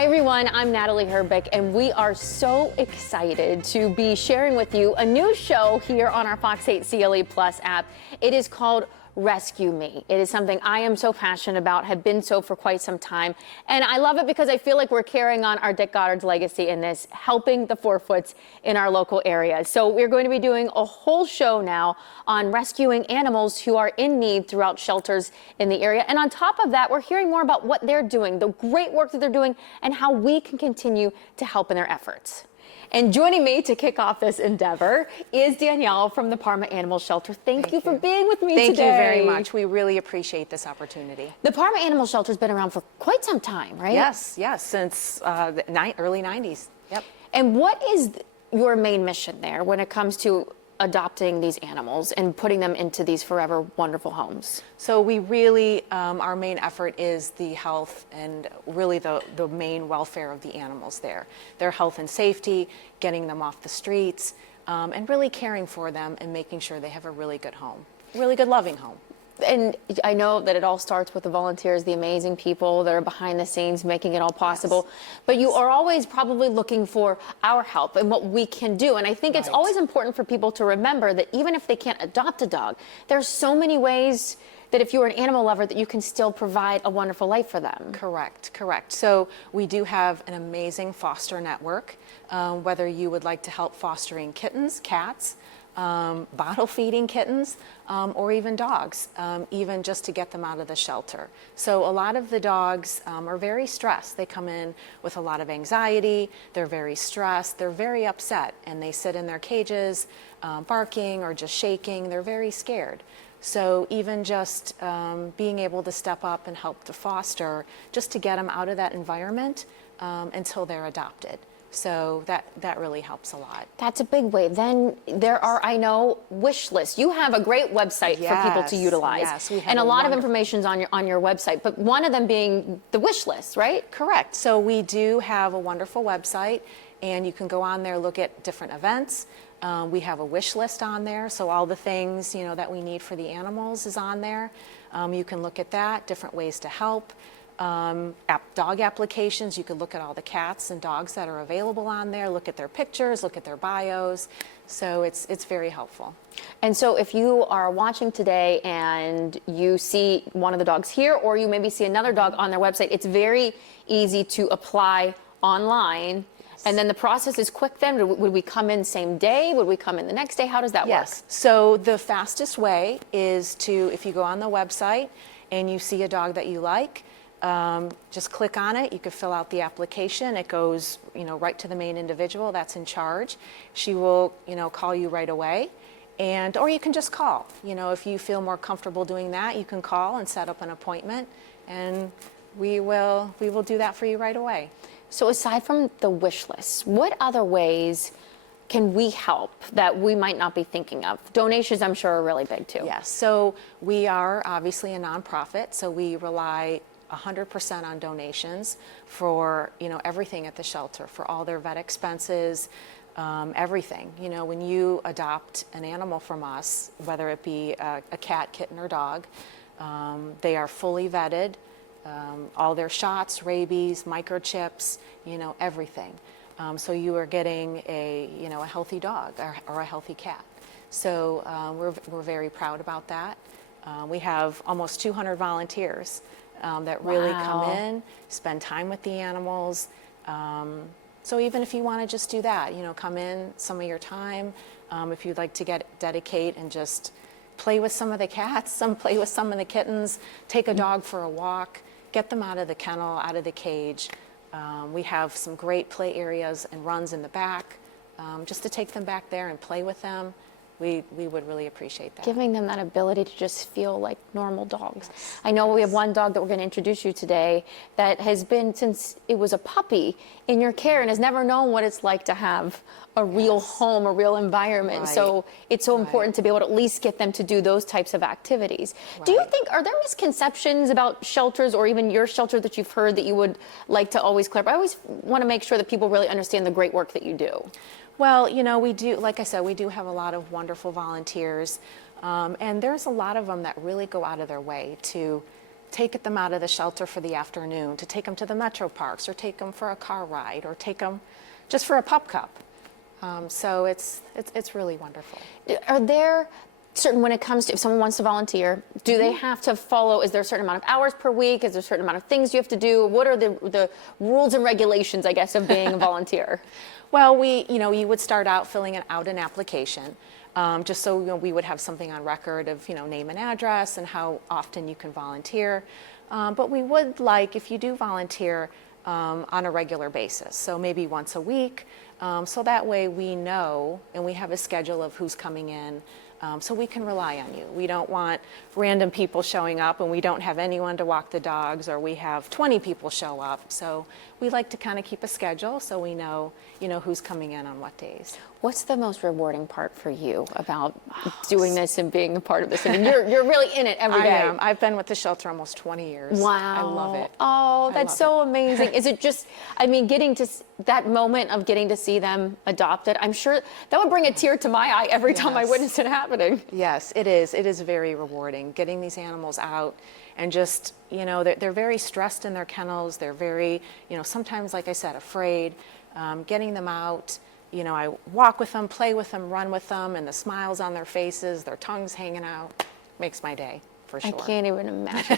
Hi everyone, I'm Natalie Herbick, and we are so excited to be sharing with you a new show here on our Fox 8 CLE Plus app. It is called Rescue Me. It is something I am so passionate about, have been so for quite some time, and I love it because I feel like we're carrying on our Dick Goddard's legacy in this, helping the four-foots in our local area. So we're going to be doing a whole show now on rescuing animals who are in need throughout shelters in the area. And on top of that, we're hearing more about what they're doing, the great work that they're doing, and how we can continue to help in their efforts. And joining me to kick off this endeavor is Danielle from the Parma Animal Shelter. Thank you for being with me today. Thank you very much. We really appreciate this opportunity. The Parma Animal Shelter has been around for quite some time, right? Yes, since the early 90s. Yep. And what is your main mission there when it comes to adopting these animals and putting them into these forever wonderful homes? So we really, our main effort is the health and really the main welfare of the animals there. Their health and safety, getting them off the streets, and really caring for them and making sure they have a really good home, really good loving home. And I know that it all starts with the volunteers, the amazing people that are behind the scenes making it all possible. Yes. But you are always probably looking for our help and what we can do. And I think it's always important for people to remember that even if they can't adopt a dog, there's so many ways that if you're an animal lover that you can still provide a wonderful life for them. Correct. So we do have an amazing foster network, whether you would like to help fostering kittens, cats, bottle feeding kittens, or even dogs, even just to get them out of the shelter. So a lot of the dogs are very stressed. They come in with a lot of anxiety, they're very stressed, they're very upset, and they sit in their cages barking or just shaking. They're very scared. So even just being able to step up and help to foster, just to get them out of that environment until they're adopted. So that really helps a lot. That's a big way. Then there are, I know, wish lists. You have a great website for people to utilize. Yes, we have and a lot of information on your website, but one of them being the wish list, right? Correct. So we do have a wonderful website, and you can go on there, look at different events. We have a wish list on there, so all the things that we need for the animals is on there. You can look at that, different ways to help. Dog applications, you could look at all the cats and dogs that are available on there, look at their pictures, look at their bios. So it's very helpful. And so if you are watching today and you see one of the dogs here, or you maybe see another dog on their website, it's very easy to apply online. And then the process is quick then? Would we come in same day? Would we come in the next day? How does that work? Yes. So the fastest way is to, if you go on the website and you see a dog that you like, just click on it. You could fill out the application. It goes, right to the main individual that's in charge. She will, call you right away, or you can just call. If you feel more comfortable doing that, you can call and set up an appointment, and we will do that for you right away. So aside from the wish list, what other ways can we help that we might not be thinking of? Donations, I'm sure, are really big too. Yes. So we are obviously a nonprofit, so we rely 100% on donations for everything at the shelter, for all their vet expenses, everything. When you adopt an animal from us, whether it be a cat, kitten, or dog, they are fully vetted. All their shots, rabies, microchips, everything. So you are getting a healthy dog or a healthy cat. So we're very proud about that. We have almost 200 volunteers that really come in, spend time with the animals. So even if you want to just do that, come in some of your time. If you'd like to dedicate and just play with some of the cats, play with some of the kittens, take a dog for a walk, get them out of the kennel, out of the cage. We have some great play areas and runs in the back, just to take them back there and play with them. We would really appreciate that. Giving them that ability to just feel like normal dogs. Yes. I know we have one dog that we're going to introduce you today that has been, since it was a puppy, in your care and has never known what it's like to have a real home, a real environment. Right. So it's so important to be able to at least get them to do those types of activities. Right. Do you think, are there misconceptions about shelters or even your shelter that you've heard that you would like to always clear up? I always want to make sure that people really understand the great work that you do. Well, we do, like I said, we do have a lot of wonderful volunteers, and there's a lot of them that really go out of their way to take them out of the shelter for the afternoon, to take them to the metro parks, or take them for a car ride, or take them just for a pup cup. So it's really wonderful. Are there certain, when it comes to, if someone wants to volunteer, do they have to follow, is there a certain amount of hours per week? Is there a certain amount of things you have to do? What are the rules and regulations, I guess, of being a volunteer? Well, you would start out filling out an application, just so we would have something on record of name and address and how often you can volunteer. But we would like, if you do volunteer, on a regular basis, so maybe once a week, so that way we know and we have a schedule of who's coming in. So we can rely on you. We don't want random people showing up and we don't have anyone to walk the dogs, or we have 20 people show up. So we like to kind of keep a schedule so we know, who's coming in on what days. What's the most rewarding part for you about doing this and being a part of this? I mean, you're really in it every day. I am. I've been with the shelter almost 20 years. Wow. I love it. Oh, that's so amazing. Is it just, I mean, getting to that moment of getting to see them adopted, I'm sure that would bring a tear to my eye every time I witness it happening. Yes, it is. It is very rewarding getting these animals out and just, they're very stressed in their kennels. They're very, sometimes, like I said, afraid. Getting them out, I walk with them, play with them, run with them, and the smiles on their faces, their tongues hanging out, makes my day. For sure. I can't even imagine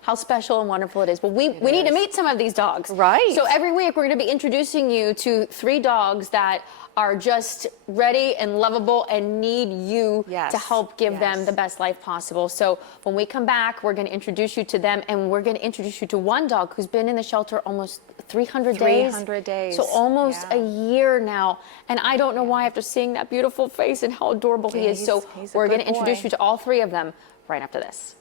how special and wonderful it is. Well, we need to meet some of these dogs. Right. So every week we're going to be introducing you to 3 dogs that are just ready and lovable and need you to help give them the best life possible. So when we come back, we're going to introduce you to them, and we're going to introduce you to one dog who's been in the shelter almost 300 days. 300 days. So almost a year now. And I don't know why, after seeing that beautiful face and how adorable he is. So we're going to introduce you to all 3 of them right after this.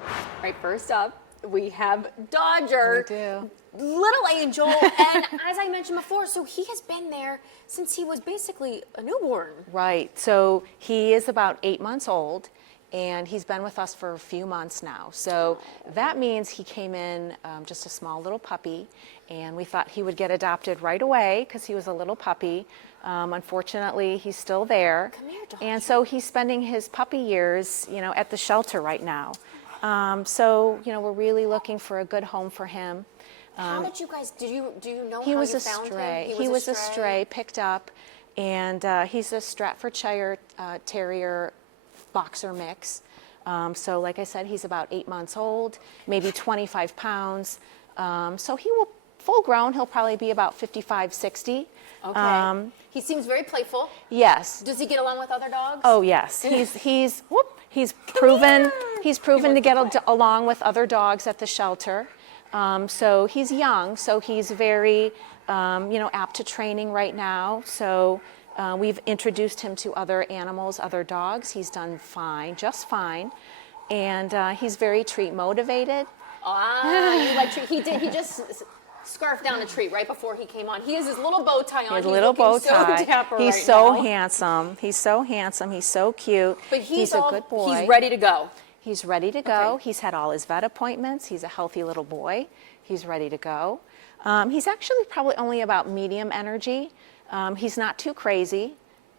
All right, first up, we have Dodger. We do. Little angel, and as I mentioned before, so he has been there since he was basically a newborn. Right, so he is about 8 months old, and he's been with us for a few months now. So that means he came in just a small little puppy, and we thought he would get adopted right away because he was a little puppy. Unfortunately, he's still there. Come here, Dodger. And so he's spending his puppy years, at the shelter right now. So, we're really looking for a good home for him. How did you guys, do you know he how was you a found stray. him? He was a stray, picked up, and he's a Staffordshire Terrier boxer mix. So like I said, he's about 8 months old, maybe 25 pounds. So he will, full grown, he'll probably be about 55, 60. Okay. He seems very playful. Yes. Does he get along with other dogs? Oh yes. He's proven to get along with other dogs at the shelter. So he's young, so he's very, apt to training right now. So we've introduced him to other animals, other dogs. He's done fine, just fine. And he's very treat motivated. You like treat. He just scarfed down a treat right before he came on. He has his little bow tie on. His little bow tie. So dapper he's right so now. handsome. He's so handsome. He's so cute. But he's a good boy. He's ready to go. He's ready to go. Okay. He's had all his vet appointments. He's a healthy little boy. He's ready to go. He's actually probably only about medium energy. He's not too crazy,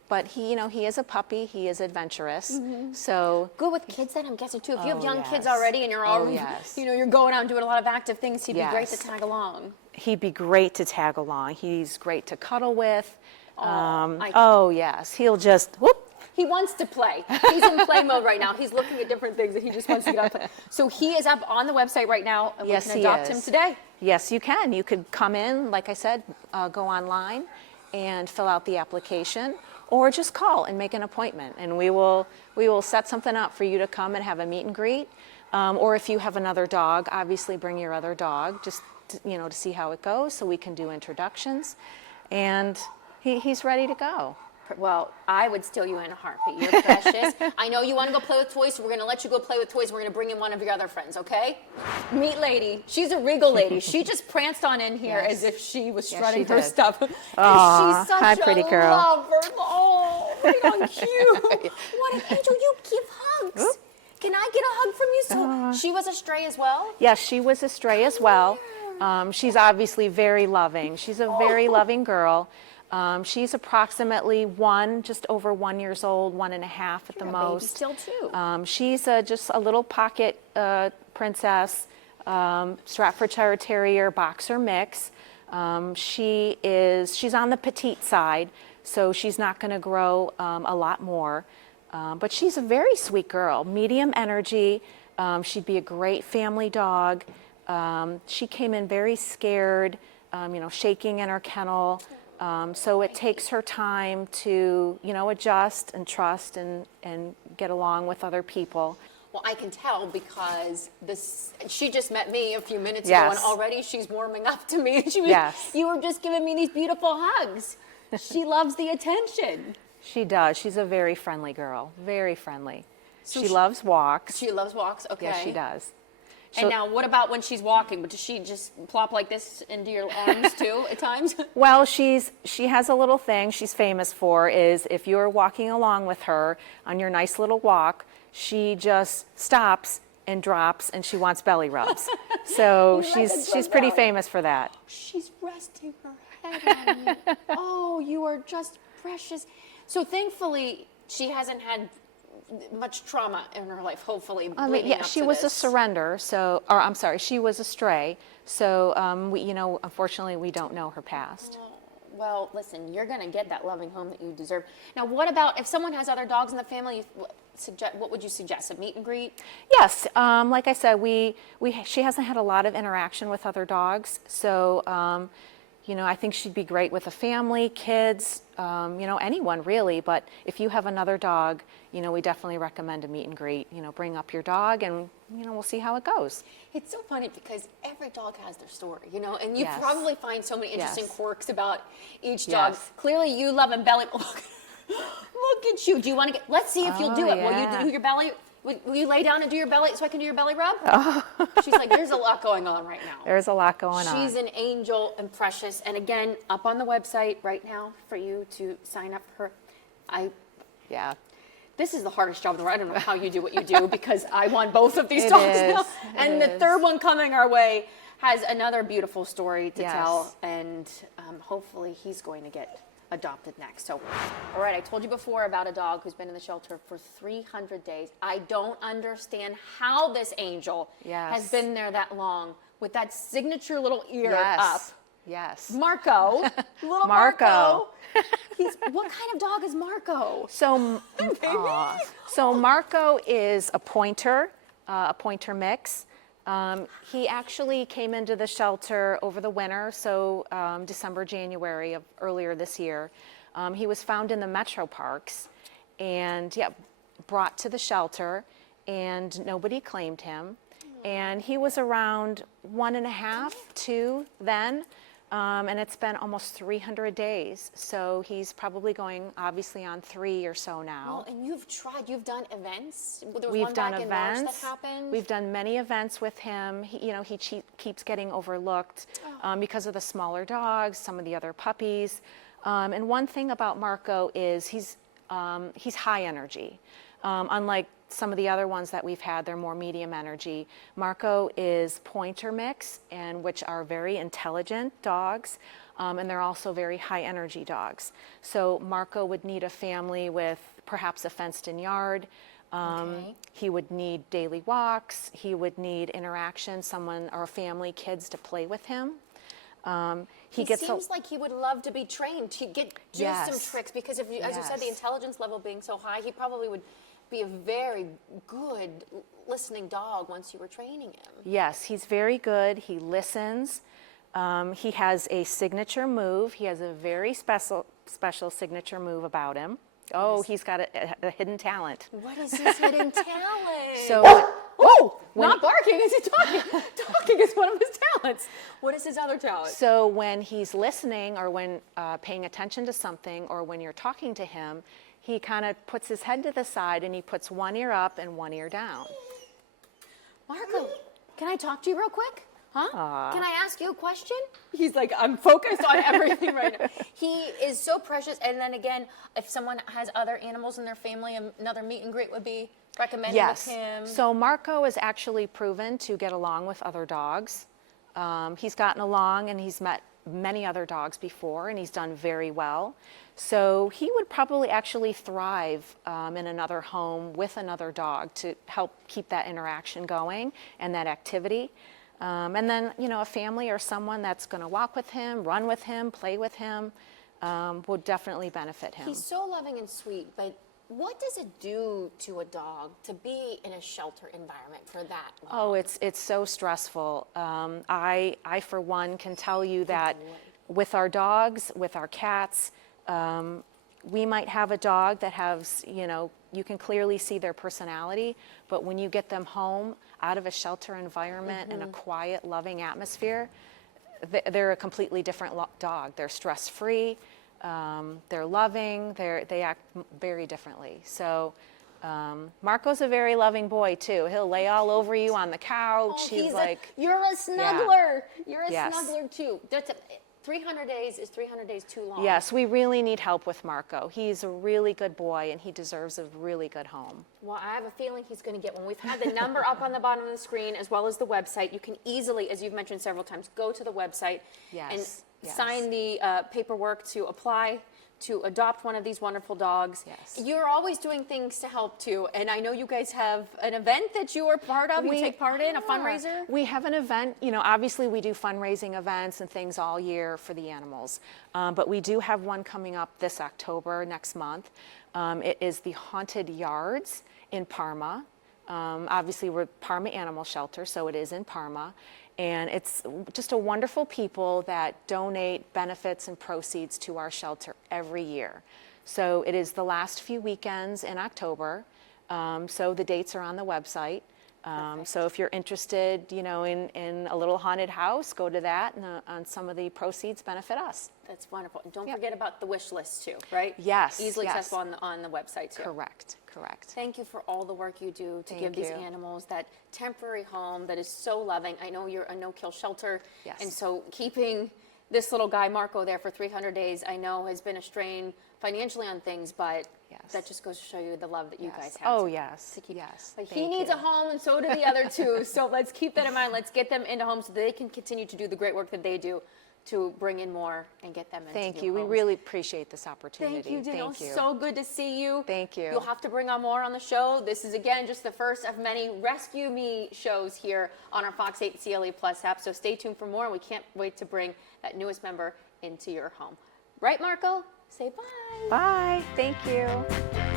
but he is a puppy. He is adventurous. So Good with kids then, I'm guessing too. If you have young kids yes. already and you're already, yes. you're going out and doing a lot of active things, he'd be great to Yes. tag along. he'd be great to tag along. He's great to cuddle with. Yes, he'll just whoop. He wants to play. He's in play mode right now. He's looking at different things and he just wants to get up. So he is up on the website right now, and Yes, we can he adopt him is. today. Yes, you can. You could come in, like I said, go online and fill out the application, or just call and make an appointment, and we will set something up for you to come and have a meet and greet. Or if you have another dog, obviously bring your other dog, just to see how it goes, so we can do introductions. And he's ready to go. Well, I would steal you in a heartbeat. You're precious. I know you want to go play with toys, so we're going to let you go play with toys. We're going to bring in one of your other friends, okay? Meet Lady. She's a regal lady. She just pranced on in here as if she was strutting her did. stuff. And Aw, she's such hi, a pretty girl. lover. Oh, right on cue. What an angel. You give hugs. Can I get a hug from you? So she was a stray as well? Yes, she was a stray as well. She's obviously very loving. She's a very loving girl. She's approximately just over 1 year old, 1.5 at the You're a baby most. still too. She's just a little pocket princess, Staffordshire Terrier boxer mix. She's on the petite side, so she's not going to grow a lot more. But she's a very sweet girl, medium energy. She'd be a great family dog. She came in very scared, shaking in her kennel. So it takes her time to, adjust and trust and get along with other people. Well, I can tell because she just met me a few minutes ago, Yes. and already she's warming up to me. Yes. You were just giving me these beautiful hugs. She loves the attention. She does. She's a very friendly girl, very friendly. So she loves walks. She loves walks, okay. Yes, she does. And now, what about when she's walking? But does she just plop like this into your arms too at times? Well, she has a little thing she's famous for is if you're walking along with her on your nice little walk, she just stops and drops and she wants belly rubs. So she's pretty famous for that. She's resting her head on you. Oh, you are just precious. So thankfully, she hasn't had much trauma in her life, hopefully. She was a surrender, she was a stray. So, unfortunately, we don't know her past. Well, listen, you're going to get that loving home that you deserve. Now, what about if someone has other dogs in the family? What would you suggest? A meet and greet? Yes, like I said, she hasn't had a lot of interaction with other dogs, so I think she'd be great with a family, kids, anyone really. But if you have another dog, we definitely recommend a meet and greet. Bring up your dog, and we'll see how it goes. It's so funny because every dog has their story, and you Yes. probably find so many interesting Yes. quirks about each dog. Yes. Clearly, you love and belly. Look at you. Do you want to get? Let's see if you'll do it. Will you do your belly? Will you lay down and do your belly so I can do your belly rub? Oh. She's like, there's a lot going on right now. There's a lot going on. She's an angel and precious. And again, up on the website right now for you to sign up for her. Yeah. This is the hardest job in the world. I don't know how you do what you do because I want both of these dogs now. And the third one coming our way has another beautiful story to tell. And hopefully he's going to get adopted next. So, all right, I told you before about a dog who's been in the shelter for 300 days. I don't understand how this angel has been there that long with that signature little ear up. Yes. Marco, little Marco. What kind of dog is Marco? So Marco is a pointer mix. He actually came into the shelter over the winter, so December, January of earlier this year. He was found in the metro parks and brought to the shelter, and nobody claimed him. And he was around 1.5, 2 then. And it's been almost 300 days, so he's probably going obviously on 3 or so now. Well, and you've done events. There was We've one done back events. in March that happened. We've done many events with him. He keeps getting overlooked because of the smaller dogs, some of the other puppies. And one thing about Marco is he's high energy. Unlike some of the other ones that we've had, they're more medium energy. Marco is pointer mix, and which are very intelligent dogs, and they're also very high energy dogs. So Marco would need a family with perhaps a fenced-in yard. He would need daily walks. He would need interaction, someone or a family, kids to play with him. He seems like he would love to be trained to do some tricks because, as you said, the intelligence level being so high, he probably would be a very good listening dog once you were training him. Yes, he's very good. He listens. He has a signature move. He has a very special signature move about him. He's got a hidden talent. What is his hidden talent? Not barking, is he talking? Talking is one of his talents. What is his other talent? So when he's listening or when paying attention to something or when you're talking to him, he kind of puts his head to the side and he puts one ear up and one ear down. Marco, can I talk to you real quick? Huh? Can I ask you a question? He's like, I'm focused on everything right now. He is so precious. And then again, if someone has other animals in their family, another meet and greet would be recommended with him. So Marco is actually proven to get along with other dogs. He's gotten along and he's met many other dogs before, and he's done very well. So he would probably actually thrive in another home with another dog to help keep that interaction going and that activity. And then, you know, a family or someone that's going to walk with him, run with him, play with him would definitely benefit him. He's so loving and sweet, but what does it do to a dog to be in a shelter environment for that long? Oh, it's so stressful. I for one can tell you that with our dogs, with our cats, we might have a dog that has, you know, you can clearly see their personality, but when you get them home out of a shelter environment in a quiet, loving atmosphere, they're a completely different dog. They're stress-free, they're loving, they act very differently. So Marco's a very loving boy too. He'll lay all over you on the couch. Oh, He's like, you're a snuggler. You're a Yes. snuggler too. 300 days is 300 days too long. yes, we really need help with Marco. He's a really good boy and he deserves a really good home. Well, I have a feeling he's going to get one. We've had the number up on the bottom of the screen as well as the website. You can easily, as you've mentioned several times, go to the website Yes, and yes. sign the paperwork to apply to adopt one of these wonderful dogs. Yes. You're always doing things to help too. And I know you guys have an event that you are part of, you take part in, a fundraiser. We have an event, you know, obviously we do fundraising events and things all year for the animals. But we do have one coming up this October, next month. It is the Haunted Yards in Parma. Obviously we're Parma Animal Shelter, so it is in Parma. And it's just a wonderful people that donate benefits and proceeds to our shelter every year. So it is the last few weekends in October. So the dates are on the website. So if you're interested, you know, in a little haunted house, go to that, and some of the proceeds benefit us. That's wonderful. And don't forget about the wish list too, right? Yes, Easily yes. accessible on the website too. Correct. Thank you for all the work you do to Thank give these you. animals that temporary home that is so loving. I know you're a no-kill shelter. Yes. And so keeping this little guy, Marco, there for 300 days, I know has been a strain financially on things, but Yes. that just goes to show you the love that you guys have. Oh, to- yes. to keep. Yes. But he Thank needs you. a home, and so do the other two. So let's keep that in mind. Let's get them into homes so they can continue to do the great work that they do to bring in more and get them into Thank new you. We homes. really appreciate this opportunity. Thank you, Danielle. Thank you. So good to see you. Thank you. You'll have to bring on more on the show. This is, again, just the first of many Rescue Me shows here on our Fox 8 CLE Plus app. So stay tuned for more. We can't wait to bring that newest member into your home. Right, Marco? Say bye. Bye. Thank you.